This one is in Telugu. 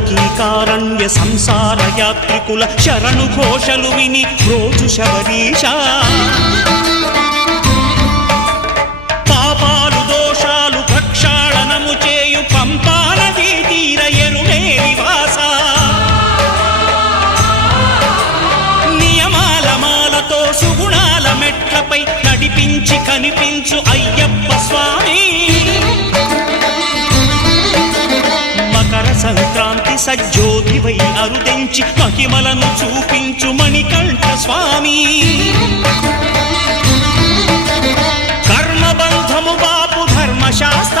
కీకారణ్య సంసార యాత్రికుల శరణు ఘోషలు విని రోజు శబరీష పాపాలు దోషాలు ప్రక్షాళనము చేయు పంపా నదీ తీర ఎరుడే నివాస నియమాల మాలతో సుగుణాల మెట్లపై నడిపించి కనిపించు అయ్యప్ప స్వామి సంక్రాంతి సజ్జోతివై అరుదించి మహిమలను చూపించు మణికంఠ స్వామి కర్మబంధము బాపు ధర్మశాస్త్ర